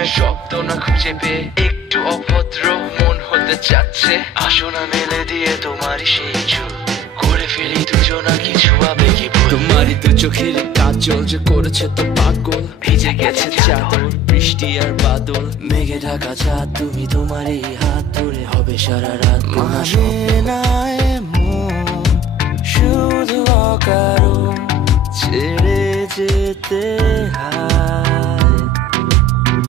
প্রেমের শব্দ না খুঁজে পেয়ে একটু অভদ্র মন হতে চাচ্ছে। আসো না মেলে দিয়ে তোমারই সেই চুল, করে ফেলি দুজনা কিছু আবেগী ভুল। তোমারই দু চোখের কাজল যে করেছে তো পাগল, ভিজে গেছে চাদর বৃষ্টি আর বাদল। মেঘে ঢাকা চাঁদ তুমি তোমারই হাত ধরে হবে সারা রাত। মানে না এমন শুধু অকারণ ছেড়ে যেতে হয়।